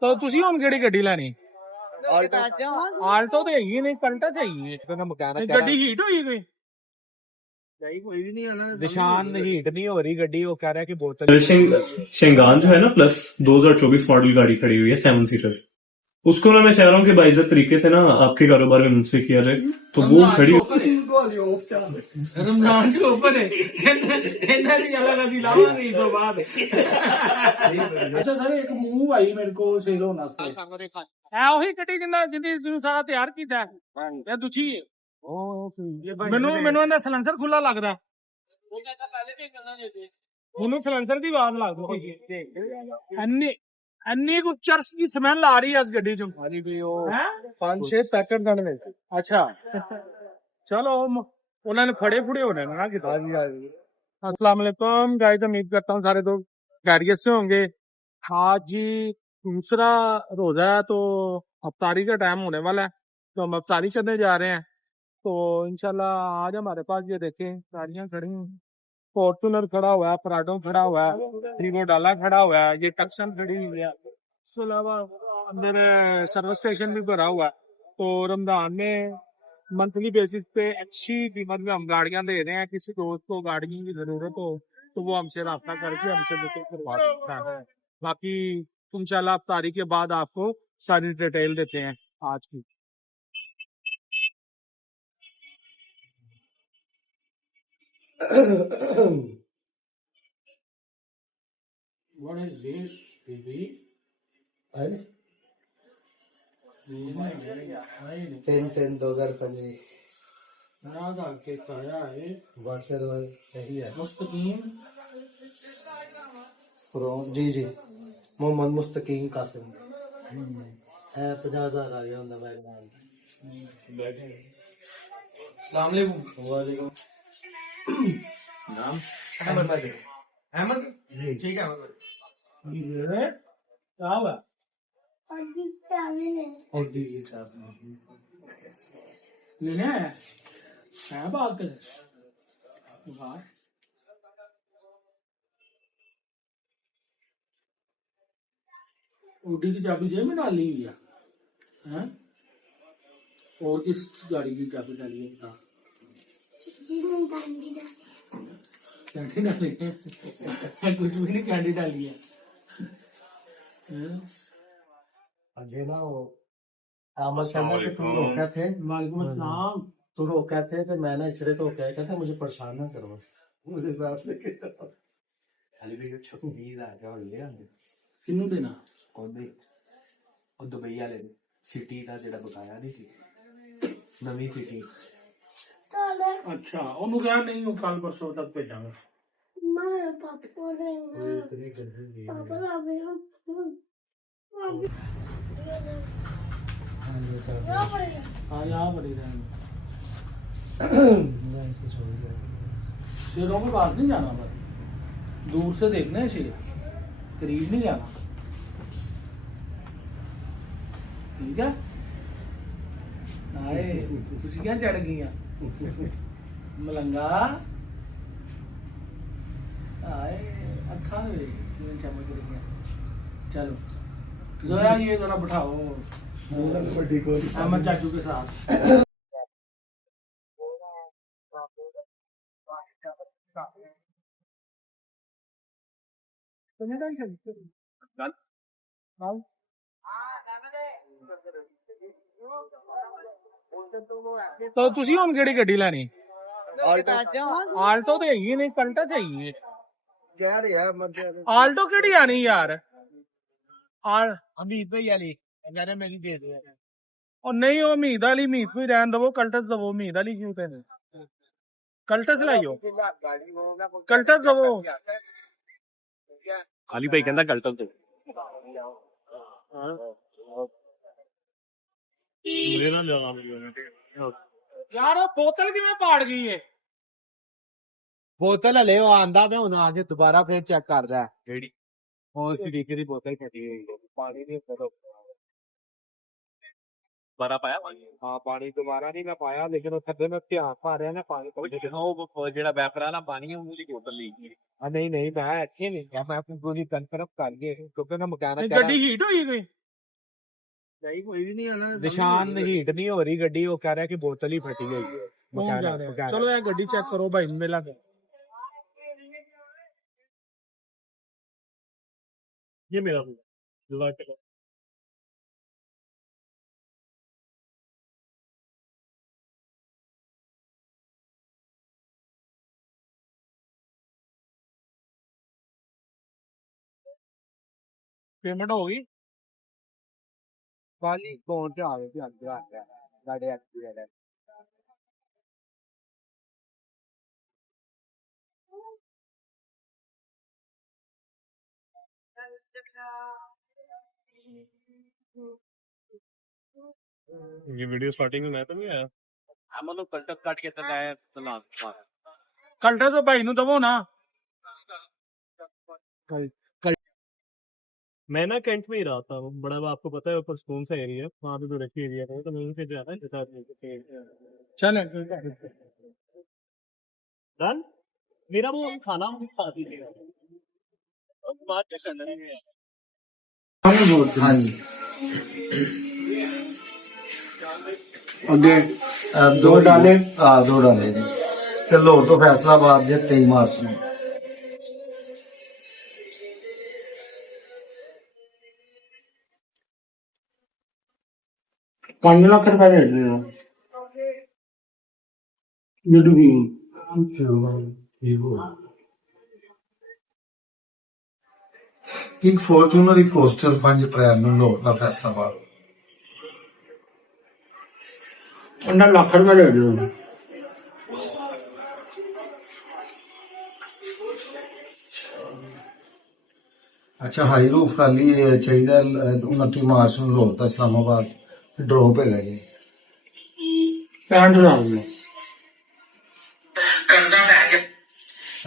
ਤਾਂ ਤੁਸੀਂ ਹੁਣ ਕਿਹੜੀ ਗੱਡੀ ਲੈਣੀ? ਆਲਟੋ ਤੇ ਹੈਗੀ ਨਹੀਂ, ਕੰਟਸ ਹੈਗੀ ਹੈ। ਗੱਡੀ ਹੀਟ ਹੋਈ ਕੋਈ? कोई भी नहीं आना। ਨਿਸ਼ਾਨ ਹੀਟ ਨਹੀਂ ਹੋ ਰਹੀ ਗੱਡੀ, ਉਹ ਕਹਿ ਰਿਹਾ कि बोतल शेंगान जो है ना प्लस 2024 मॉडल गाड़ी खड़ी हुई है 7 सीटर, उसको ना मैं चाह रहा हूँ कि बाइज्जत तरीके से ना आपके कारोबार में मुंसलिक किया जाए, तो वो खड़ी रमजान के ऊपर है ਇਹਨਾਂ ਦੀ ਗੱਲ ਅਸੀਂ ਲਾਵਾਂਗੇ ਇਸ ਤੋਂ ਬਾਅਦ। ਅੱਛਾ ਸਰ, ਇੱਕ ਮੂਵ ਆਈ ਮੇਰੇ ਕੋਲ ਸੇਲ ਹੋਣ ਵਾਸਤੇ, ਹੈ ਉਹੀ ਗੱਡੀ ਜਿੰਦੀ ਤੁਸੀਂ ਸਾਰਾ ਤਿਆਰ ਕੀਤਾ ਹੈ? ਇਹ ਦੂਜੀ ਹੈ। ਮੈਨੂੰ ਇਹਦਾ ਸਲੈਂਸਰ ਖੁੱਲਾ ਲੱਗਦਾ, ਮੈਨੂੰ ਸਲੈਂਸਰ ਦੀ ਆਵਾਜ਼ ਲੱਗਦੀ। ਇੰਨੀ ਕੁ ਚਰਸ ਦੀ ਸਮੈਲ ਆ ਰਹੀ ਹੈ ਇਸ ਗੱਡੀ ਚੋਂ। 5-6 पैकेट गण में। अच्छा चलो, उन्होंने फड़े फुड़े होने ना कि। अस्सलाम वालेकुम गाइस, उम्मीद करता हूँ सारे लोग खैरियत से होंगे। आज जी दूसरा रोजा है, तो अफ्तारी का टाइम होने वाला है, तो हम अफ्तारी करने जा रहे हैं। तो इंशाल्लाह आज हमारे पास ये देखें गाड़ियाँ खड़ी हैं, फॉर्चूनर खड़ा हुआ है, पराडो खड़ा हुआ है, हीरो डाला खड़ा हुआ है, ये टक्सन खड़ी हुई है। इसके अलावा अंदर सर्विस स्टेशन भी भरा हुआ है। तो रमजान में मंथली बेसिस पे अच्छी कीमत में हम गाड़ियां दे रहे हैं। किसी दोस्त को गाड़ियों की जरूरत हो तो वो हमसे रब्ता करके हमसे बुकिंग करवा सकता है। बाकी इंशाल्लाह अफ्तारी के बाद आपको सारी डिटेल देते हैं आज की। What is this, baby? तीन 2005 राधा के साया है वर्षर यही है। मुस्तकीम जी जी, मोहम्मद मुस्तकीम कासिम है। 50,000 आ गया होंगे भाई। अस्सलाम वालेकुम। वालेकुम। नाम अहमद। अहमद, ठीक है। क्या हुआ? और दीजिए चार लेने आया है बात कर। ओडी की चाबी जेब में डाली हुई है, हैं? और किस गाड़ी की चाबी डाली है बता। कैंडी डाली है? कुछ भी नहीं कैंडी डाली है। अजय ना वो अहमद कहना कि तुम रोके थे। वालेकुम अस्सलाम। तुम रोके थे तो मैं ना इचड़े तो कहते मुझे परेशान ना करो, मुझे साथ लेके खाली भी छुट्टी आ गया ले आंदे किन्नू देना ਉਹਦੇ ਉਹ ਦੁਬਈ ਵਾਲੇ ਸਿਟੀ ਦਾ ਜਿਹੜਾ ਬਕਾਇਆ ਨਹੀਂ ਸੀ, ਨਵੀਂ ਸਿਟੀ। अच्छा, ਉਹਨੂੰ ਕਿਹਾ ਨਹੀਂ ਉਹ ਕੱਲ ਪਰਸੋਂ ਤੱਕ ਭੇਜਾਂਗਾ। मैं पापा ने पापा ना भी हाँ यहाँ बड़ी रहने ऐसे छोड़ दिया। शेरों के पास नहीं जाना, बस दूर से देखना है शेर, करीब नहीं जाना, ठीक है? आए खुशियां चढ़ गई मलंगा। आए अखा चमक रही हैं। चलो जोया, ये जरा बिठाओ अहमद चाचू के साथ। तो ਤੁਸੀਂ ਹੁਣ ਕਿਹੜੀ ਗੱਡੀ ਲੈਣੀ? ਆਲਟੋ ਤੇ ਹੈਗੀ ਨਹੀਂ, ਕੰਟਸ ਹੈਗੀ ਹੈ। कह रहे हैं मत ਆਲਟੋ ਕਿਹੜੀ ਆਣੀ ਯਾਰ? ਹਮੀਦ ਭਾਈ ਵਾਲੀ ਕਹਿੰਦੇ ਮੇਰੀ ਦੇ ਦੇ। ਉਹ ਨਹੀਂ, ਉਹ ਹਮੀਦ ਵਾਲੀ ਹਮੀਦ ਕੋਈ ਰਹਿਣ ਦਵੋ, ਕਲਟਸ ਦਵੋ। ਹਮੀਦ ਵਾਲੀ ਕਿਉਂ ਕਹਿੰਦੇ? ਕਲਟਸ ਲਾਈਓ, ਕਲਟਸ ਦਵੋ। खाली भाई कहता कल्टन तो यार वो बोतल किवें पाड़ गई है? बोतल ले आंदा मैं हूं आज दोबारा फिर चेक कर रहा है केड़ी और सिटी दी बोतल फटी हुई है। पानी नहीं करो बड़ा पाया पानी। हाँ पानी दोबारा नहीं मैं पाया, लेकिन थले में ध्यान पा रहा ना पानी वो जेड़ा बैफरा वाला पानी है वो बोतल ली नहीं नहीं मैं अच्छे नहीं गया, मैं अपनी पूरी कंफर्म कर गए क्योंकि ना मकान ਗੱਡੀ ਹੀਟ ਹੋਈ ਕੋਈ? नहीं कोई भी नहीं आना ਨਿਸ਼ਾਨ ਹੀਟ ਨਹੀਂ ਹੋ ਰਹੀ ਗੱਡੀ, ਉਹ ਕਹਿ ਰਿਹਾ ਕਿ ਬੋਤਲ ਹੀ ਫਟੀ ਗਈ ਹੈ। ਮਕੈਨਿਕ ਚਲੋ ਇਹ ਗੱਡੀ ਚੈੱਕ ਕਰੋ ਭਾਈ ਨੂੰ ਮਿਲਾਂਗੇ। ये मेरा लाइट का ਪੇਮੈਂਟ ਹੋ ਗਈ ਵਾਲੀ ਫੋਨ ਤੇ ਆਵੇ ਧਿਆਨ ਦਿਆ ਸਾਡੇ ਐਕਟਿਵ ਹੈ। ये वीडियो स्टार्टिंग में मैं तो नहीं आया। मतलब कल्टर ਕੱਟ ਕੇ ਤਾਂ ਲਾਇਆ ਤਲਾ ਕਲਟਰ ਤਾਂ ਭਾਈ ਨੂੰ ਦਵੋ ਨਾ। मैं ना कैंट में ही रहा था, बड़ा आपको पता है ऊपर कौन सा एरिया, वहाँ पे तो रखी एरिया था, तो मैं वहीं पे जा रहा चल डन। मेरा वो खाना भी खा दीजिएगा और बात करना नहीं है। हाँ जी ਅੱਗੇ दो डाले? हाँ 2 डाले जी ते लाहौर तो फैसलाबाद जे 23 मार्च ਨੂੰ। ₹5 ਲੱਖ ਦੇ ਦੇਣਾ ਜਿਹੜੀ ਵੀ ਇੱਕ ਫੋਰਚੂਨਰ ਇੱਕ ਕੋਸਟਰ 5 ਅਪ੍ਰੈਲ ਨੂੰ ਲਾਹੌਰ ਦਾ ਫੈਸਲਾਬਾਦ। ਉਹਨਾਂ ਲੱਖ ਰੁਪਏ ਦੇ ਦੇਣਾ। ਅੱਛਾ ਹਾਈ ਰੂਫ ਖਾਲੀ ਚਾਹੀਦਾ 29 ਮਾਰਚ ਨੂੰ ਲਾਹੌਰ ਤੋਂ ਇਸਲਾਮਾਬਾਦ ਡ੍ਰੌਪ ਹੈਗਾ ਜੀ। 65,000 ਦੇ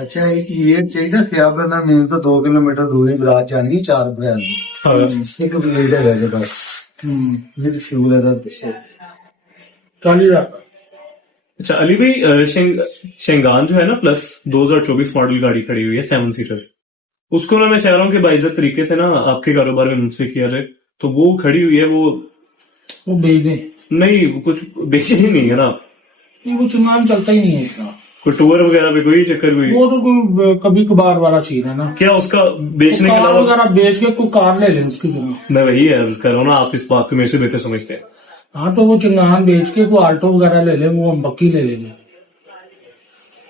ਅੱਛਾ ਇੱਕ ਇਹ ਚਾਹੀਦਾ ਖਿਆਬਰ ਨਾਲ ਮੈਨੂੰ ਤਾਂ 2 ਕਿਲੋਮੀਟਰ ਦੂਰੀ ਬਰਾਤ ਜਾਣੀ 4 ਅਪ੍ਰੈਲ ਨੂੰ। ਇੱਕ ਬਲੇਡ ਹੈਗਾ ਜੀ ਬਸ ਵਿਦ ਫਿਊਲ ਹੈ ਦਾ 40,000 अच्छा अली भाई शेंगान जो है ना प्लस 2024 मॉडल गाड़ी खड़ी हुई है 7 सीटर, उसको ना मैं चाह रहा हूँ कि बाइज्जत तरीके से ना आपके कारोबार में मुंसलिक किया जाए। तो वो खड़ी हुई है, वो बेच दे। नहीं वो कुछ बेचनी नहीं है ना, वो चुनाव चलता ही नहीं है इसका। कोई टूर वगैरह पे कोई चक्कर कोई, वो तो कोई कभी कभार वाला सीन है ना। क्या उसका बेचने के कार अलावा वगैरह बेच के कोई कार ले ले उसकी जगह। मैं वही अर्ज कर रहा हूँ ना, आप इस बात को मेरे से बेहतर समझते हैं। हाँ तो वो चुनाव बेच के कोई आल्टो वगैरह ले ले, वो हम बक्की ले लेंगे।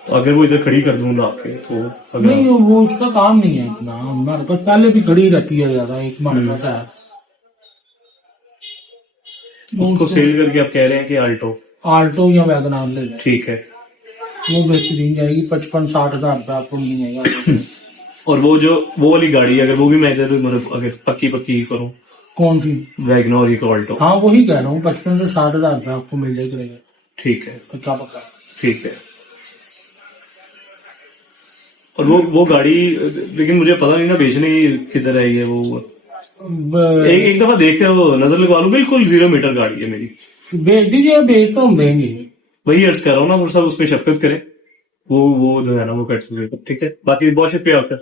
अगर वो इधर खड़ी कर दूंगा आपके तो अगर नहीं वो उसका काम नहीं है इतना, हमारे पास पहले भी खड़ी रहती है ज्यादा, एक महीना का है। उसको सेल करके आप कह रहे हैं कि आल्टो आल्टो या वैगनार ले ले, ठीक है। वो बेहतरीन जाएगी। 55-60 हजार रुपया आपको मिल जाएगा। और वो वाली गाड़ी अगर वो भी मैं दे दूं, मतलब अगर पक्की करूं, कौन सी? वैगनर या आल्टो, हाँ वही कह रहा हूँ, 55 से 60 हजार रुपया आपको मिल जाएगा। ठीक है पक्का पक्का। ठीक है। और वो गाड़ी लेकिन मुझे पता नहीं ना बेचने की किधर आई है वो। एक दफा देख के वो नजर लगवा लूं, बिल्कुल 0 मीटर गाड़ी है मेरी। बेच दीजिए, बेच तो हम देंगे। वही अर्ज कर रहा हूँ ना, थोड़ा सा उस पर शफकत करें, वो जो है ना वो कर सकते। ठीक है, बाकी बहुत शुक्रिया आपका।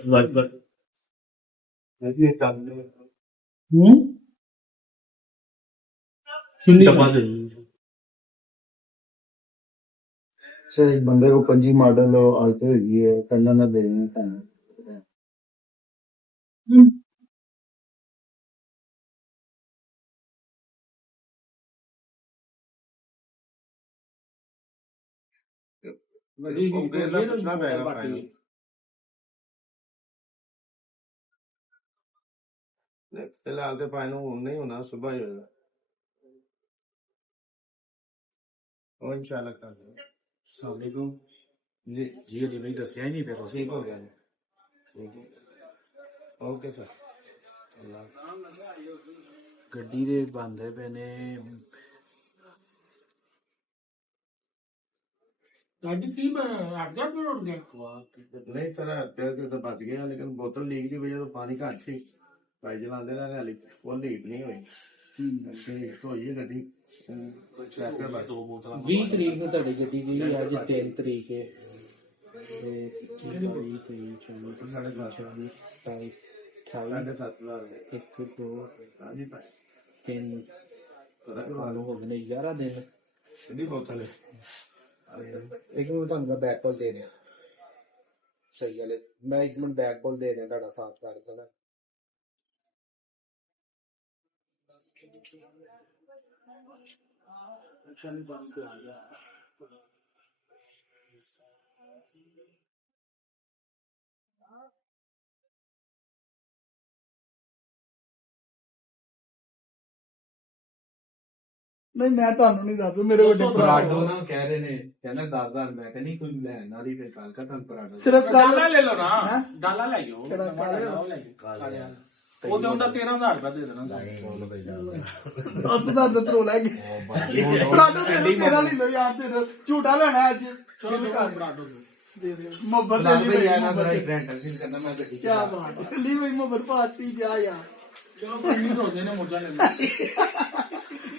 डब्बा दे दीजिए। सर एक बंदे को 25 मॉडल आल्टो हैगी है करना ना दे रहे हैं। पूछना पड़ेगा फाइनल। फिलहाल तो फाइनल नहीं होना, सुबह ही होगा और इंशाल्लाह कर देंगे। वालेकुम जी अली भाई दसिया ही नहीं फिर उसी ठीक हो गया ठीक है ओके सर। ਗੱਡੀ ਦੇ ਬੰਦੇ ਪਏ ਨੇ। गाड़ी की हट गया फिर उड़ गया। नहीं सर पैर के तो बच गया, लेकिन बोतल लीक की वजह तो पानी घट सी भाई चलाते ना हाली वो लीक नहीं हुई। होई है गड्डी 20 ਤਰੀਕ ਨੂੰ ਤੁਹਾਡੀ ਗੱਡੀ ਦੀ, ਅੱਜ 3 ਤਰੀਕ ਹੈ ਤੇ 22 23 24 25 26 27 7.5 1 2 3 मालूम हो गया 11 दिन नहीं बोतल है एक मिनट ਤੁਹਾਨੂੰ बैक कॉल दे रहा सही है मैं एक मिनट बैक कॉल दे रहा ਤੁਹਾਡਾ ਸਾਥ ਕਰਦਾ चल बंद कर दिया ਨਹੀਂ ਮੈਂ ਤੁਹਾਨੂੰ ਨਹੀਂ ਦੱਸਦਾ ਮੇਰੇ ਵੱਡੇ ਭਰਾ ਪਰਾਡੋ ਨਾ ਕਹਿ ਰਹੇ ਨੇ ਕਹਿੰਦਾ 10,000 ਮੈਂ ਕਹਿੰਦਾ ਨਹੀਂ ਕੋਈ ਲੈਣ ਵਾਲੀ ਫਿਰ ਕੱਲ ਕਾ ਤੁਹਾਨੂੰ ਪਰਾਡੋ ਸਿਰਫ डाला ले लो ना डाला ले जाओ ਕਿਹੜਾ ਕਾਲੇ वो तो उनका 13,000 रुपया दे देना 10,000 ਦਾ ਤਰੋ ਲੈ ਗਏ ਪਰਾਡੋ ਦੇ ਦਿਓ, ਤੇਰਾ ਨਹੀਂ ਲੋ ਯਾਰ ਦੇ ਦਿਓ। ਝੂਟਾ ਲੈਣਾ ਅੱਜ चलो दो पराठो दो ਦੇ ਦੇ ਮੁਹੱਬਤ ਨਾਲ ਲਈ ਵੀ ਬਈ ਆਣਾ ਮੁਹੱਬਤ ਮੇਰਾ ਰੈਂਟਲ ਫੀਲ ਕਰਨਾ ਮੈਂ ਗੱਡੀ ਕੀ ਬਾਤ ਹੈ ਲਈ ਬਈ ਮੁਹੱਬਤ ਪਾਤੀ ਜਾ ਯਾਰ चलो पन्नी हो देने मोजा ले लो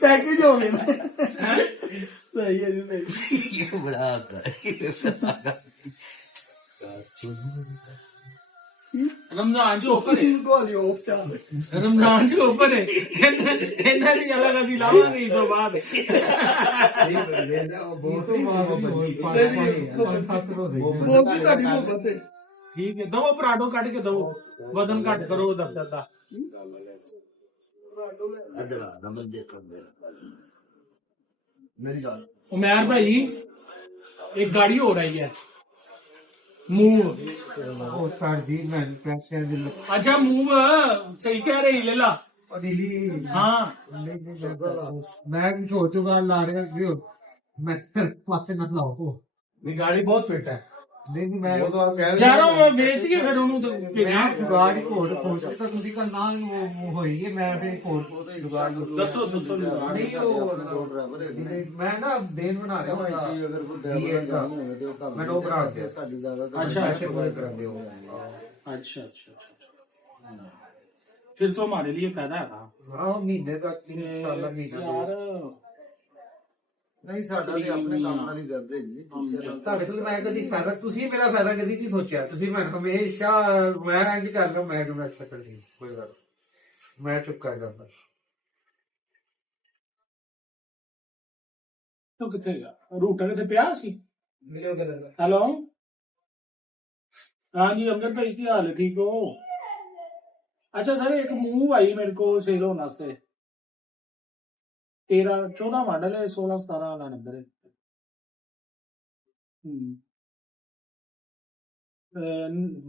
पैकेज हो गया सही है जी सही ਬੜਾ ਆਤਾ रमजान जो ऊपर है इनको लियो उपचार रमजान जो ऊपर है इन्हें भी अलग अभी लावांगे इस बाद वो भी ਤੁਹਾਡੀ ਮੁਹੱਬਤ ਹੈ ठीक है दो पराठो काट के दो वजन घट करो दफ्तर का मेरी गल उमर भाई एक गाड़ी हो रही है मूव ਉਹ ਸਾਡੀ ਮੈਂ ਪੈਸੇ ਦੇ अच्छा मूव सही कह रही ले ला नीली हाँ मैं कुछ हो चुका ला रहे हो मैं पासे मत लाओ ਨਹੀਂ ਗਾੜੀ ਬਹੁਤ ਫਿੱਟ ਹੈ नहीं मैं ਉਹ ਤਾਂ ਆਪ ਕਹਿ ਰਹੇ यार वो बेच दिए फिर उन्होंने तो मैं जुगाड़ ही कोड कोड तक उसी का नाम वो होई है मैं अपने कोड जुगाड़ दसो दसो नहीं वो मैं ना देन बना रहा हूँ अगर कोई मैं लोग बना से अच्छा पैसे पूरे कर दे अच्छा अच्छा अच्छा फिर तो हमारे लिए फायदा है हाँ महीने तक इंशाल्लाह महीना यार ਨਹੀਂ ਸਾਡਾ ਤੇ ਆਪਣੇ ਕੰਮ ਨਾਲ ਹੀ ਕਰਦੇ ਜੀ ਤੁਹਾਡੇ ਕੋਲ ਮੈਂ ਕਦੀ ਫਾਇਦਾ ਤੁਸੀਂ ਮੇਰਾ ਫਾਇਦਾ ਕਦੀ ਨਹੀਂ ਸੋਚਿਆ ਤੁਸੀਂ ਮੈਂ ਹਮੇਸ਼ਾ ਮੈਂ ਇੰਜ ਕਰਦਾ ਮੈਂ ਕਿਉਂ ਅੱਛਾ ਕਰੀ ਕੋਈ ਗੱਲ ਮੈਂ ਚੁੱਪ ਕਰ ਜਾਂਦਾ तो कितने रूटर कितने पिया सी ਮਿਲਿਓ ਗੱਲ हेलो हाँ जी अमजद भाई की हाल है ठीक हो अच्छा सर एक मूव आई मेरे को सेल होने वास्ते 14 मॉडल है 16-17 वाला नंबर है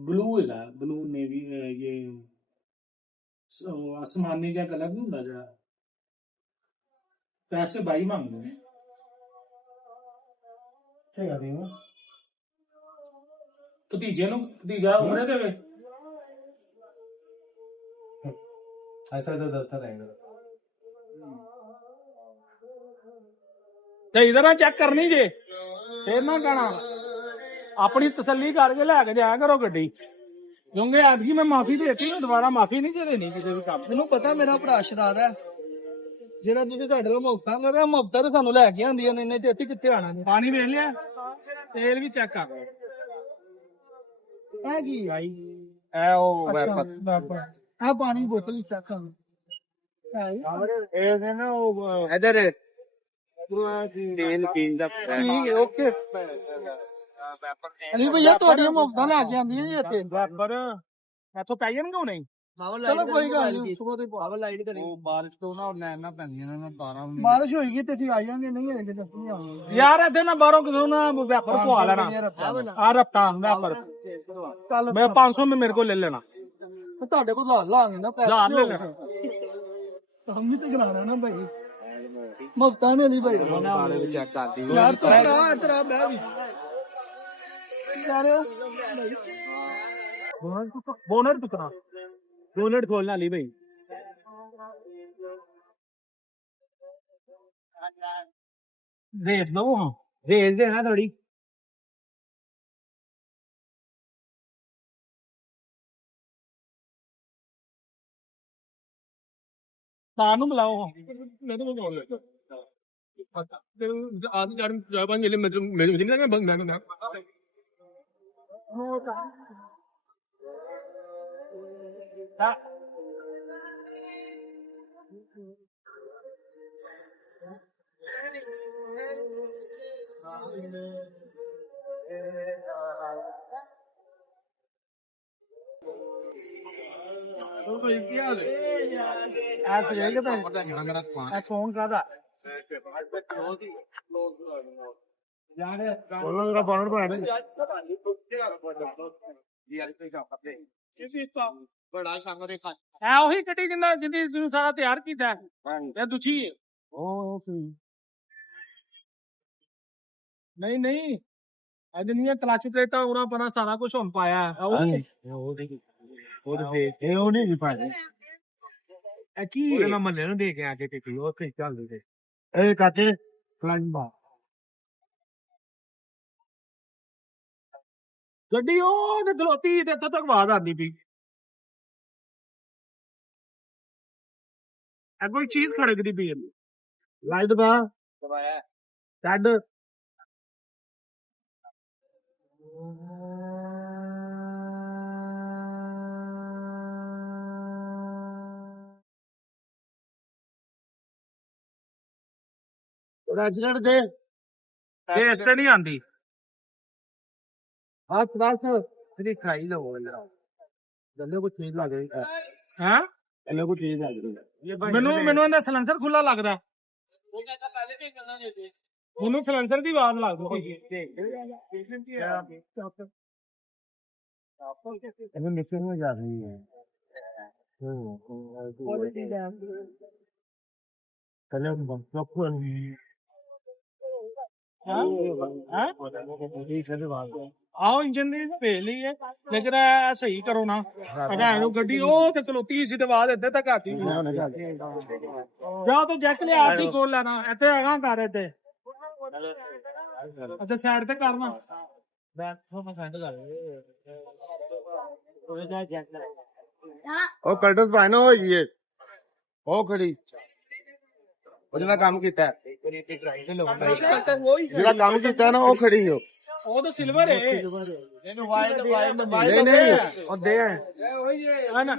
ब्लू है ब्लू नेवी ये आसमानी क्या कलर नहीं होता जरा पैसे 22 मांगते हैं ਠੀਕ ਆ ਦੇਵਾ भतीजा होने देवे ਐਸਾ ਤਾਂ ਦੱਸਦਾ ਰਹੇਗਾ ਤੇ ਇਧਰ ਚੈੱਕ ਕਰਨੀ ਜੇ ਫੇਰ ਨਾ ਕਹਿਣਾ ਆਪਣੀ ਤਸੱਲੀ ਕਰਕੇ ਲੈ ਕੇ ਜਾਇਆ ਕਰੋ ਗੱਡੀ ਕਿਉਂਕਿ ਐਤਕੀ ਮੈਂ ਮਾਫੀ ਦੇਤੀ ਦੁਬਾਰਾ ਮਾਫੀ ਨਹੀਂ ਦੇ ਦੇਣੀ ਕਿਸੇ ਵੀ ਕੰਮ ਮੈਨੂੰ ਪਤਾ ਮੇਰਾ ਭਰਾ ਸ਼ਰਾਦ ਹੈ ਜਿਹੜਾ ਤੁਸੀਂ ਸਾਡੇ ਨਾਲ ਮੁਫਤਾਂ ਕਰਦੇ ਮੁਫਤਾਂ ਤੇ ਸਾਨੂੰ ਲੈ ਕੇ ਆਉਂਦੀਆਂ ਨੇ ਇੰਨੇ ਚੇਤੀ ਕਿੱਥੇ ਆਣਾ ਨੇ ਪਾਣੀ ਵੇਖ ਲਿਆ ਤੇਲ ਵੀ ਚੈੱਕ ਕਰ ਇਹ ਕੀ ਆਈ ਐ ਉਹ ਵੈਪਰ ਆ ਪਾਣੀ ਦੀ ਬੋਤਲ ਚੈੱਕ ਕਰ ਇਹ ਨਾ ਉਹ ਇਧਰ ਤੇਲ ਪੀਣ ਦਾ ਓਕੇ ਅਲੀ ਭਈਆ ਤੁਹਾਡੀਆਂ ਮੁਫਤਾਂ ਲੈ ਕੇ ਆਉਂਦੀਆਂ ਨੇ ਇੱਥੇ ਬਰਾਬਰ ਇੱਥੋਂ ਪੈ ਜਾਣਗੇ ਨਹੀਂ ਚਲੋ ਕੋਈ ਗੱਲ ਨਹੀਂ ਸਵੇਰ ਦੀ ਪਾਵਰ ਲਾਈਟ ਕਰੀ ਉਹ ਬਾਰਿਸ਼ ਤੋਂ ਨਾ ਲੈਣ ਨਾ ਪੈਂਦੀਆਂ ਨੇ ਤਾਰਾਂ ਬਾਰਿਸ਼ ਹੋਏਗੀ ਤੇ ਅਸੀਂ ਆ ਜਾਾਂਗੇ ਨਹੀਂ ਹੋਏਗੀ ਤਾਂ ਅਸੀਂ ਆਵਾਂਗੇ ਯਾਰ ਇੱਥੇ ਨਾ ਬਾਹਰੋਂ ਕਿਸੇ ਨਾ ਵੈਪਰ ਪਵਾ ਲੈਣਾ ਆ ਰਫਤਾ ਵੈਪਰ ਕੱਲ ਮੈਂ 500 में मेरे को ले लेना ਤੁਹਾਡੇ ਕੋਲ ਲਾ ਲਾਂਗੇ ਨਾ ਪੈਸੇ ਲਾ ਲੈ ਲੈਣਾ ਹਮ ਵੀ ਤੇ ਚਲਾਣਾ ਨਾ ਭਾਈ ਮੁਫਤਾਂ ਨੇ ਨਹੀਂ ਭਾਈ ਚੈੱਕ ਕਰਦੀ ਯਾਰ ਤੇਰਾ ਬਹਿ ਵੀ ਯਾਰ बोनट कितना बोनट खोलना ली भाई रेस दो हाँ रेस देना थोड़ी सानू मिलाओ हाँ मैं तो बोल रहा आज यार जवाब नहीं ले मेरे दिन में बंद मैं ਫੋਨ ਕਾਦਾ ਉਹਨਾਂ ਦਾ ਬਾਹਰ ਬਾਹਰ ਐ ਉਹੀ ਗੱਡੀ ਜਿੰਦੀ ਤੂੰ ਸਾਰਾ ਤਿਆਰ ਕੀਤਾ ਇਹ ਦੂਜੀ ਹੈ ਨਹੀਂ ਨਹੀਂ ਅੱਜ ਨਹੀਂ ਕਲਚ ਪਲੇਟਾਂ ਉਹਨਾਂ ਪਨਾ ਸਾਰਾ ਕੁਝ ਹੁਣ ਪਾਇਆ ਉਹ ਨਹੀਂ ਪਾਏ ਕੀ ਮੈਂ ਮੰਨੇ ਨੂੰ ਦੇ ਕੇ ਆ ਕੇ ਕਿ ਉਹ ਕਈ ਚੱਲਦੇ ਤੇ ਇਹ ਕਾਕੇ ਫਲਾਈਂਬਾ ਗੱਡੀ ਉਹ ਤੇ ਖਲੋਤੀ ਤੇ ਇੱਥੇ ਤੱਕ ਆਵਾਜ਼ ਆਉਂਦੀ ਪਈ ਅੱਗੋਂ ਇੱਕ ਚੀਜ਼ ਖੜਕਦੀ ਪਈ ਲਾਈ ਦਬਾ ਛੱਡ ਐਕਸੀਡੈਂਟ ਦੇ ਇਹ ਇਸ ਤੇ ਨਹੀਂ ਆਉਂਦੀ ਹੱਥ ਬਸ ਤੇਰੀ ਖਾਈ ਲਵੋ ਜੰਨੇ ਕੋ ਚੀਜ਼ ਲੱਗ ਰਹੀ ਹੈ ਇਹਨੇ ਕੋ ਚੀਜ਼ ਲੱਗ ਰਹੀ ਮੈਨੂੰ ਇਹਦਾ ਸਲੈਂਸਰ ਖੁੱਲਾ ਲੱਗਦਾ ਮੈਨੂੰ ਸਲੈਂਸਰ ਦੀ ਆਵਾਜ਼ ਲੱਗਦੀ ਇਹਨੇ ਮਿਸ਼ਨ में जा रही है कल ਆਓ ਇੰਜਨ ਦੀ ਭੇਜ ਲਈ ਹੈ ਲੇਕਿਨ ਇਹ ਸਹੀ ਕਰੋ ਨਾ ਅਗਾ ਇਹਨੂੰ ਗੱਡੀ ਉਹ ਤੇ ਚਲੋਤੀ ਸੀ ਤੇ ਬਾਅਦ ਇੱਥੇ ਤੱਕ ਆਤੀ ਜਾ ਤੇ ਜੈਕ ਲਿਆ ਆਤੀ ਕੋਲ ਲੈਣਾ ਇੱਥੇ ਹੈਗਾ ਕਰ ਇੱਥੇ ਅੱਛਾ ਸਾਈਡ ਤੇ ਕਰਨਾ ਉਹ ਪੈਟਰਸ ਪਾਇ ਨਾ ਹੋਈ ਏ ਉਹ ਖੜੀ ਉਹਦਾ ਕੰਮ ਕੀਤਾ ਜਿਹੜਾ ਕੰਮ ਕੀਤਾ ਨਾ ਉਹ ਖੜੀ ਹੋ ਉਹ ਤਾਂ ਸਿਲਵਰ ਹੈ ਇਹਨੂੰ ਵਾਈਟ ਨਹੀਂ ਉਹ ਦੇ ਹੈ ਨਾ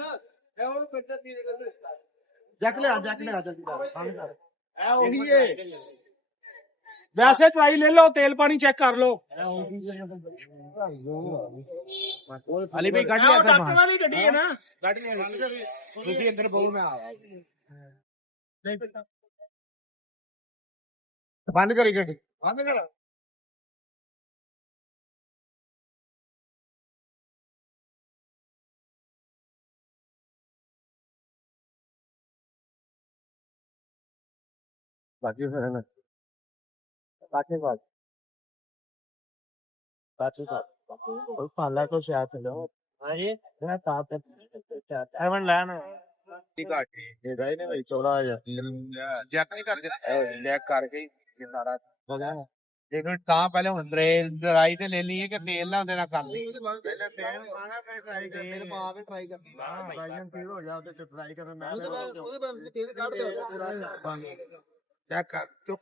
ਜੈਕ ਲਿਆ ਜਲਦੀ ਕੰਮ ਕਰ ਇਹ ਉਹੀ ਏ ਵੈਸੇ ਟਰਾਈ ਲੈ ਲਓ ਤੇਲ ਪਾਣੀ ਚੈੱਕ ਕਰ ਲਓ ਅਲੀ ਭਾਈ ਗੱਡੀ ਆਹ ਡਾਕਟਰ ਵਾਲੀ ਗੱਡੀ ਹੈ ਨਾ ਤੁਸੀਂ ਅੰਦਰ ਬਹੁ ਮੈਂ ਆਵਾ ਬੰਦ ਕਰੀ ਗੱਡੀ ਬੰਦ ਕਰ बाकी फिर है ना बाकी बात और पाला को से आते लो अरे मैं ताप एवन लाना ठीक है ये गए ने भाई 14000 जैक नहीं कर दे लैग करके ये सारा बगा एक मिनट कहां पहले हुन लड़ाई ते ले ली है कि तेल ना देना कर ली पहले तेल पाना फिर ट्राई कर तेल पा के ट्राई कर भाईजान फिर हो जाओ तो ट्राई कर मैं तेल काट दो क्या कर चुप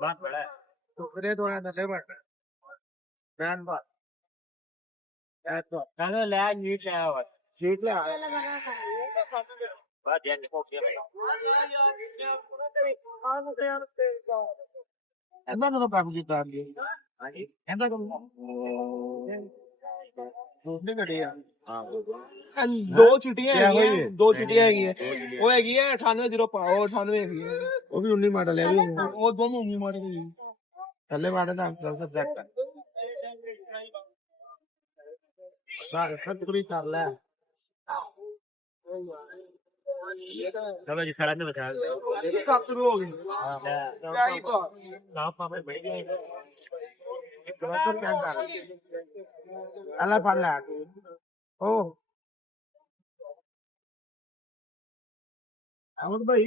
बात बड़ा है चुप दे थोड़ा नले बट बैन बात तो कहने ले ये क्या है ठीक ले बात यार निको गया ऐसा तो काम की काम ये हां जी ऐसा तो दूसरी गड्डी है हां ਦੋ ਛੁੱਟੀਆਂ ਹੈਗੀਆਂ ਦੋ ਛੁੱਟੀਆਂ ਹੈਗੀਆਂ ਉਹ ਹੈਗੀ ਹੈ 9805 98 ਹੈਗੀ ਹੈ वो भी 19 मॉडल है भी ਉਹ ਦੋਨੋਂ ਨਹੀਂ ਮਾਰੇ ਗਈ थल्ले मॉडल ना सब ब्लैक बाहर सब कर ले चलो जी सड़क में बचा ਇਹ ਕੰਮ ਸ਼ੁਰੂ ਹੋ ਗਈ क्या ही तो ना पावे बैठ गए तो क्या कर अल्लाह पाला ओ अहमद भाई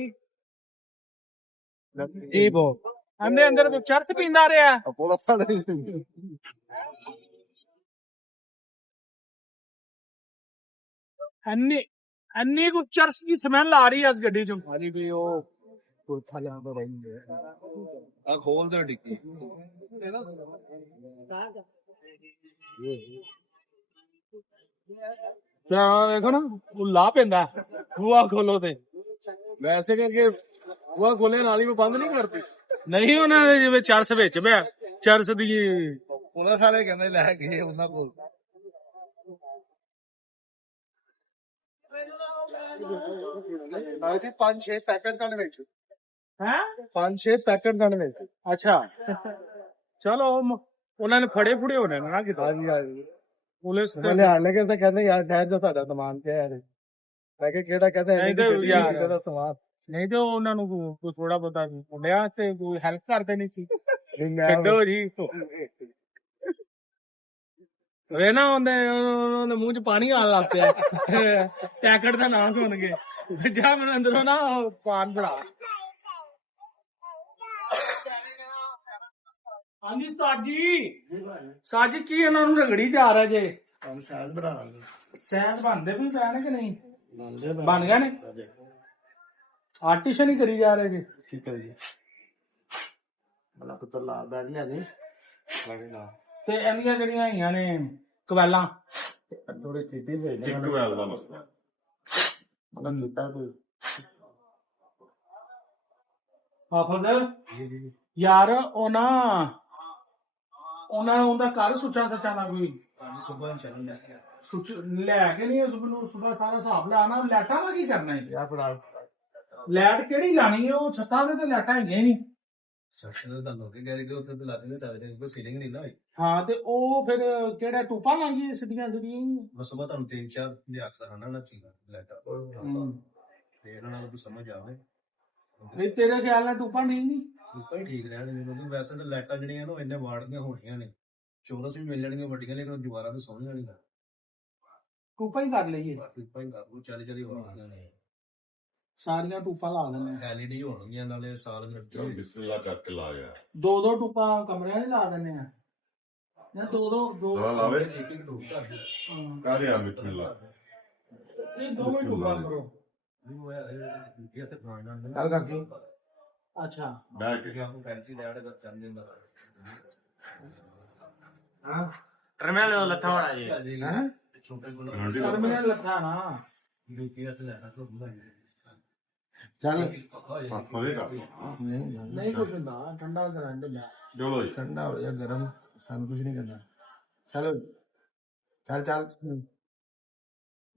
जी बो ਅੰਦੇ ਅੰਦਰ ਚਰਸ ਪੀਂਦਾ ਰਿਹਾ अपोलो साले ਅੰਨੀ ਕੁ ਚਰਸ ਦੀ ਸਮੈਲ ਆ ਰਹੀ ਹੈ ਇਸ ਗੱਡੀ ਚੋਂ वाली भी वो कोई थाले पे भाई आ खोल दे डिक्की ਤਾਂ ਵੇਖੋ ਨਾ ਉਹ ਲਾ ਪੈਂਦਾ ਬੂਆ ਖੋਲੋ ਤੇ वैसे करके ਉਹ ਗੋਲੇ ਨਾਲੀ ਮੈਂ ਬੰਦ ਨਹੀਂ ਕਰਦੀ ਨਹੀਂ ਉਹਨਾਂ ਦੇ ਜਿਵੇਂ ਚਰਸ ਵਿੱਚ ਪਿਆ ਚਰਸ ਦੀ ਪੁਲਿਸ ਵਾਲੇ ਕਹਿੰਦੇ ਲੈ ਗਏ ਉਹਨਾਂ ਕੋਲ ਜੀ 5-6 ਪੈਕਟ ਕਰਨ ਵਿੱਚ ਹੈ 5-6 ਪੈਕਟ ਕਰਨ ਵਿੱਚ ਅੱਛਾ ਚਲੋ ਉਹਨਾਂ ਨੇ ਫੜੇ ਫੁੜੇ ਹੋਣੇ ਨੇ ਨਾ ਕਿਤੇ ਹਾਂਜੀ ਹਾਂਜੀ ਪੁਲਿਸ ਮੈਂ ਲਿਆਣ ਲੱਗੇ ਤਾਂ ਕਹਿੰਦੇ ਯਾਰ ਠਹਿਰ ਜਾ ਤੁਹਾਡਾ ਸਮਾਨ ਪਿਆ ਹੈ ਮੈਂ ਕਿਹਾ ਕਿਹੜਾ ਕਹਿੰਦਾ ਨਹੀਂ ਇੰਨੀ ਤੇ ਗੱਡੀ ਯਾਰ। ਵਿੱਚ ਦਾ ਸਮਾਨ ਨਹੀਂ ਤੇ ਉਹਨਾਂ ਨੂੰ ਕੋਈ ਥੋੜਾ ਬਹੁਤਾ ਮੁੰਡਿਆਂ ਤੇ ਕੋਈ ਹੈਲਪ ਕਰਦੇ ਨਹੀਂ ਸੀ ਨਹੀਂ ਮੈਂ ਛੱਡੋ ਜੀ ਵੇ ਨਾ ਉਹਦੇ ਮੂੰਹ ਚ ਪਾਣੀ ਆਣ ਲੱਗ ਪਿਆ ਪੈਕਟ ਦਾ ਨਾਂ ਸੁਣ ਕੇ ਜਾ ਮੈਨੂੰ ਅੰਦਰੋਂ ਨਾ ਉਹ ਪਾਨ ਬਣਾ ਹਾਂਜੀ ਸਾਜੀ ਕੀ ਇਹਨਾਂ ਨੂੰ ਰਗੜੀ ਜਾ ਰਿਹਾ ਜੇ ਸ਼ਾਇਦ ਬਣਾਵਾਂਗੇ ਸੈਂਸ ਬਣਦੇ ਵੀ ਪੈਣ ਕਿ ਨਹੀਂ ਮੰਨਦੇ ਬਣ ਗਏ ਨੇ ਆਰਟੀਸ਼ਨ ਹੀ ਕਰੀ ਜਾ ਰਹੇ ਜੀ ਕੀ ਕਰੀਏ ਬਲਾ ਪੁੱਤਰ ਲਾ ਬੈਠ ਲਿਆ ਨਹੀਂ ਤੇ ਇਹਦੀਆਂ ਜਿਹੜੀਆਂ ਹੈਗੀਆਂ ਨੇ ਕਵੈਲਾਂ ਥੋੜੀ ਸਥਿਤੀ ਸੇ ਇੱਕ ਵੈਲ ਦਾ ਮਸਲਾ ਮਨ ਲੁੱਟਾ ਕੋਈ ਹਾਫਜ਼ ਯਾਰ ਉਹਨਾਂ ਉਹਦਾ ਘਰ ਸੁੱਚਾ ਸੱਚਾ ਨਾ ਕੋਈ ਸੁਬਹ ਚੱਲ ਲੈ ਸੁੱਚ ਲੈ ਕੇ ਨਹੀਂ ਉਸ ਨੂੰ ਸੁਬਾ ਸਾਰਾ ਹਿਸਾਬ ਲਾਣਾ ਲੈਟਾਂ ਦਾ ਕੀ ਕਰਨਾ ਹੈ ਯਾ ਪੜਾ ਲੈਟ ਕਿਹੜੀ ਲਾਣੀ ਹੈ ਉਹ ਛੱਤਾਂ ਤੇ ਤਾਂ ਲੈਟਾਂ ਹੈਗੀਆਂ ਹੀ ਨਹੀਂ ਸੈਕਸ਼ਨ ਦਾ ਲੋਕੇ ਕਹਿੰਦੇ ਕਿ ਉੱਥੇ ਤੇ ਲਾ ਦਿੰਦੇ ਸਾਰੇ ਦਿਨ ਕੋਈ ਸੀਲਿੰਗ ਨਹੀਂ ਨਾ ਹੋਈ ਹਾਂ ਤੇ ਉਹ ਫਿਰ ਕਿਹੜਾ ਟੂਪਾਂ ਲਾਂਗੀ ਸਿੱਧੀਆਂ ਮੈਂ ਸੁਬਹ ਤੁਹਾਨੂੰ 3-4 ਲਿਆ ਕੇ ਆਣਾ ਨਾ ਚੀਜ਼ ਲੈਟਾ ਤੇ ਇਹਨਾਂ ਨਾਲ ਕੁਝ ਸਮਝ ਆਵੇ ਨਹੀਂ ਤੇਰੇ ਖਿਆਲ ਨਾਲ ਟੂਪਾਂ ਨਹੀਂ ਨੀ ਉੱਪਰ ਹੀ ਠੀਕ ਰਹਿਣਗੇ ਕਿਉਂਕਿ ਵੈਸੇ ਤਾਂ ਲਾਈਟਾਂ ਜਿਹੜੀਆਂ ਨਾ ਇੰਨੇ ਵਾਟ ਦੀਆਂ ਹੋਣੀਆਂ ਨੇ ਚੌਰਸ ਵੀ ਮਿਲ ਜਾਣਗੀਆਂ ਵੱਡੀਆਂ ਲੇਕਿਨ ਦੀਵਾਰਾਂ ਤੇ ਸੋਹਣੀਆਂ ਨਹੀਂ ਲੱਗਦੀਆਂ ਟੂਪਾਂ ਹੀ ਕਰ ਲਈਏ ਟੂਪਾਂ ਹੀ ਕਰ ਲਓ 40 ਵਾਟ ਦੀਆਂ ਨੇ ਸਾਰੀਆਂ ਟੂਪਾਂ ਲਾ ਦਿੰਦੇ ਆ LED ਹੋਣਗੀਆਂ ਨਾਲੇ ਸਾਲ ਮਿੰਟ ਬਿਸਮਿਲ੍ਲਾ ਚੱਕ ਕੇ ਲਾ ਗਿਆ ਦੋ ਟੂਪਾਂ ਕਮਰਿਆਂ 'ਚ ਲਾ ਦਿੰਦੇ ਆ ਜਾਂ ਦੋ ਲਾਵੇ ਠੀਕ ਹੀ ਟੂਪ ਕਰ ਦਿਓ ਹਾਂ। ਕਰ ਯਾਰ ਬਿਸਮਿਲ੍ਲਾ ਇਹ ਦੋਵੇਂ ਟੂਪਾਂ ਕਰੋ ਚੱਲ ਕਰਕੇ ਅੱਛਾ ਬੈਠ ਕੇ ਫੈਂਸੀ ਲੈਵਲ ਦਾ ਚੱਲ ਜਾਂਦਾ ਟਰਮੀਨਲ ਲੱਥਾ ਹੋਣਾ ਜੀ ਹਾਂ ਛੋਟੇ ਕੋਲ ਟਰਮੀਨਲ ਲੱਗਾ ਨਾ BTS ਲੈਣਾ ਤੋਂ ਚੱਲ ਮਜ਼ੇ ਕਰ ਨਹੀਂ ਕੁਛ ਹੁੰਦਾ ਠੰਡਾ ਹੋ ਰਹਿੰਦਾ ਚਲੋ ਜੀ ਠੰਡਾ ਹੋ ਜਾ ਗਰਮ ਸਾਨੂੰ ਕੁਝ ਨਹੀਂ ਕਰਨਾ ਚਲੋ ਚੱਲ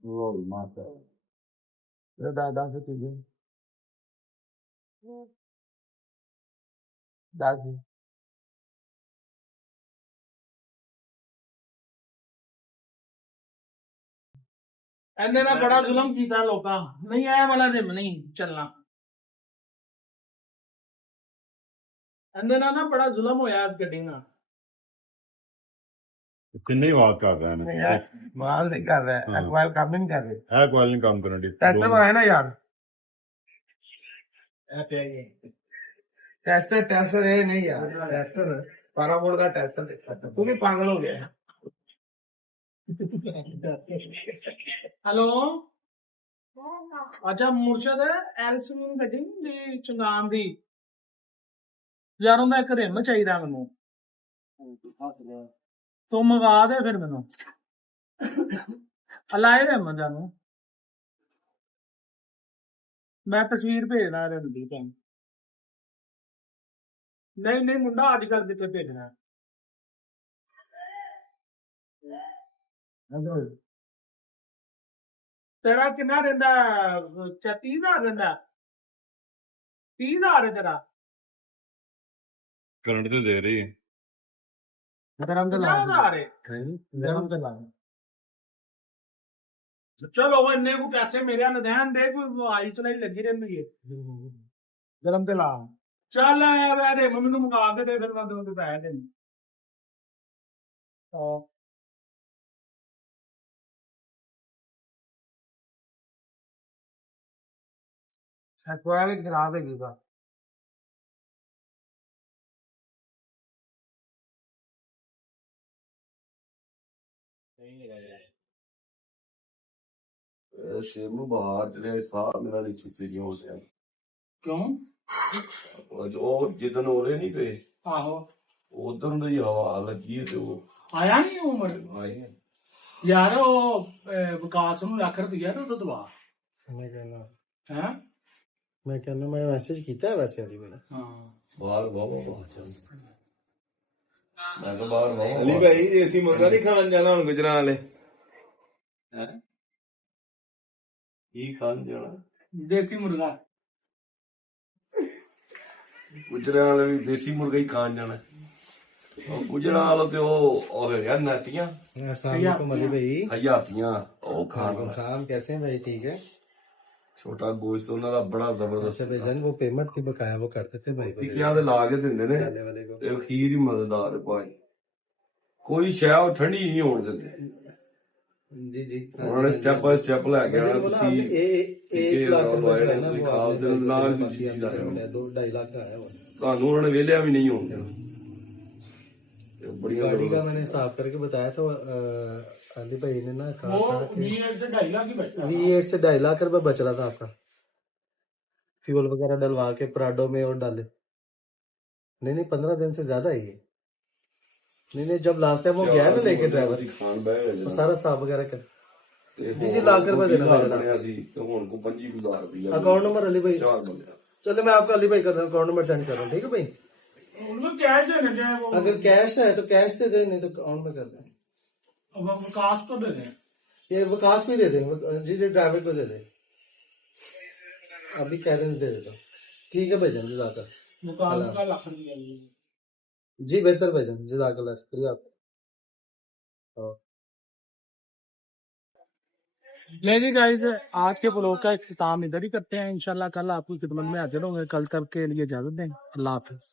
ਉਹ ਮਾਤਾ ਇਹ ਦਾਦਾ ਸੇ ਚੀਜ਼ ਦਾਦੀ ਇਹਨੇ ਨਾਲ ਬੜਾ ਜ਼ੁਲਮ ਕੀਤਾ ਲੋਕਾਂ ਨਹੀਂ ਆਇਆ ਵਾਲਾ ਜਿਮ ਨਹੀਂ ਚੱਲਣਾ ਇਹਦੇ ਨਾਲ ਨਾ ਬੜਾ ਜ਼ੁਲਮ ਹੋਇਆ ਇਸ ਗੱਡੀ ਨਾਲ ਕਿੰਨੇ ਬਾਤ ਕਰ ਰਹੇ नहीं यार माल नहीं कर रहा है हाँ। एक्वाइल काम नहीं कर रहे ਹੈ ਕੋਲ ਨਹੀਂ ਕੰਮ ਕਰਨ ਦੀ टेस्टर में है ना यार टेस्टर है नहीं यार टेस्टर 12 वोल्ट का टेस्टर तू भी पागल हो गया है ਹੈਲੋ ਅੱਛਾ ਮੁਰਸ਼ਦ ਐਲਸਮੀਨ ਗੱਡੀ ਦੀ ਚੰਗਾਨ ਦੀ ਯਾਰ ਉਹਦਾ ਇੱਕ ਰਿਮ ਚਾਹੀਦਾ ਮੈਨੂੰ ਤੂੰ ਮੰਗਾ ਦੇ ਫਿਰ ਮੈਨੂੰ ਹਲਾਏ ਰਿਮ ਜਾਨੂੰ ਮੈਂ ਤਸਵੀਰ ਭੇਜਦਾ ਰਿਮ ਦੀ ਤੈਨੂੰ ਨਹੀਂ ਮੁੰਡਾ ਅੱਜ ਕੱਲ ਕਿੱਥੇ ਭੇਜਣਾ ਤੇਰਾ ਕਿੰਨਾ ਰਹਿੰਦਾ 30,000 ਰਹਿੰਦਾ 30,000 ਹੈ ਤੇਰਾ ਕਰੰਟ ਤੇ ਦੇ ਰਹੀ ਹੈ गरम तो ला 50,000 है गरम तो ला चलो वो इन्ने को पैसे मेरे ने ध्यान दे कोई आई चलाई लगी रहती है गरम तो ला चल अरे मम्मी ਨੂੰ ਮੰਗਾ ਕੇ ਦੇ ਫਿਰ ਮੈਂ ਤੈਨੂੰ ਪੈਸੇ ਦੇਣੇ एक्वाइल गिरा देगी बा ਸ਼ੇਮੂ ਬਾਹਰ ਜਿਹੜੇ ਸਾਹ ਮੇਰਾ ਨਹੀਂ ਸੀ ਕਿਉਂ ਹੋ ਗਿਆ ਕਿਉਂ ਉਹ ਜਿੱਦਨ ਉਹਦੇ ਨਹੀਂ ਗਏ ਆਹੋ ਉਦੋਂ ਦੀ ਹਵਾ ਲੱਗੀ ਤੇ ਉਹ ਆਇਆ ਨਹੀਂ ਉਮਰ ਆਏ ਯਾਰ ਉਹ ਵਿਕਾਸ ਨੂੰ ਲੱਖ ਰੁਪਈਆ ਤੇ ਉਹ ਦਵਾ मैं कहना ਹੈ मैं कहना मैं मैसेज किया है वैसे अली भाई हाँ ਬਾਹਰ ਵਾਵਾ ਚੱਲ ਮੈਂ ਤਾਂ ਬਾਹਰ ਵਾਵਾ ਅਲੀ ਭਾਈ ਦੇਸੀ ਮੁਰਗਾ ਨਹੀਂ ਖਾਣ ਜਾਣਾ ਹੁਣ ਗੁਜਰਾਂ ਵਾਲੇ ਕੀ ਖਾਣ ਜਾਣਾ देसी मुर्गा ਗੁਜਰਾਂ ਵਾਲੇ ਵੀ ਦੇਸੀ ਮੁਰਗਾ ਹੀ ਖਾਣ ਜਾਣਾ ਉਹ ਗੁਜਰਾਂ ਵਾਲਾ ਤੇ ਉਹ ਹੈਗਾ ਨਾਤੀਆਂ अस्सलाम वालेकुम अली भाई ਹਜ਼ਾਤੀਆਂ ਉਹ ਖਾਣ वालेकुम ਵਾਲਾ सलाम कैसे हैं भाई ठीक है ਛੋਟਾ ਗੋਸ਼ਤ ਉਹਨਾਂ ਦਾ ਬੜਾ ਜ਼ਬਰਦਸਤ अच्छा भाईजान वो पेमेंट की बकाया वो करते थे भाई को ਟਿੱਕਿਆਂ ਦੇ ਲਾ ਕੇ ਦਿੰਦੇ ਨੇ डालने वाले को ਇਹ ਖੀਰ ਹੀ ਮਜ਼ੇਦਾਰ ਹੈ ਭਾਈ ਕੋਈ ਸ਼ੈ ਉਹ ਠੰਡੀ ਨਹੀਂ ਹੋਣ ਦਿੰਦੇ जी जी ਉਹਨਾਂ ਨੇ ਸਟੈਪ ਬਾਈ ਸਟੈਪ ਲੈ ਕੇ ਆਣਾ ਤੁਸੀਂ एक लाख रुपए जो है ना ਤੁਸੀਂ वो ਖਾਲ ਦੇ आपने ਨਾਲ बाकी ਚੀਜ਼ आपने ਲਾਇਆ बोला, 2-2.5 लाख का है वो ਤੁਹਾਨੂੰ ਉਹਨਾਂ ਨੇ ਵੇਲਿਆ ਵੀ ਨਹੀਂ ਹੋਣ ਦੇਣਾ ਤੇ ਬੜੀਆਂ गाड़ी का ਜ਼ਬਰਦਸਤ मैंने हिसाब करके बताया तो अली भाई ने ना कहा वो था कि 20 से 2.5 लाख ही बचता है। V8 से 2.5 लाख रुपए बच रहा था आपका फ्यूल वगैरह डलवा के प्राडो में और डाले नहीं 15 दिन से ज्यादा है ये नहीं जब लास्ट टाइम वो गया ना लेके ड्राइवर ਖਾਣ ਬਹਿ वो ਜਾਣਾ सारा हिसाब वगैरह कर ਤੇ जी, लाख रुपए देना ਪਏਗਾ पड़ेगा। ਬਣਿਆ ਸੀ ਤੇ ਹੁਣ ਕੋ 25,000 ਰੁਪਇਆ अकाउंट नंबर अली भाई ਚਾਰ ਬੰਦੇ चलो मैं आपका अली भाई कर रहा हूँ अकाउंट नंबर सेंड कर रहा हूँ ठीक है भाई उनको कैश देना चाहिए वो अगर कैश है तो कैश दे दे नहीं तो अकाउंट में कर दें अब हम कास्ट तो दे दें ये विकास को ही दे दे जी जी ड्राइवर को दे दे अभी कह रहे हैं दे देता ठीक है भाईजान जजाकर वो कास्ट का लाख रुपया लिए। जी बेहतर भाईजान जजाकल्लाह शुक्रिया आपका ले जी गाइस आज के ब्लॉग का इख्तिताम इधर ही करते हैं इंशाल्लाह कल आपकी खिदमत में हाजिर होंगे कल तक के लिए इजाजत दें अल्लाह हाफिज।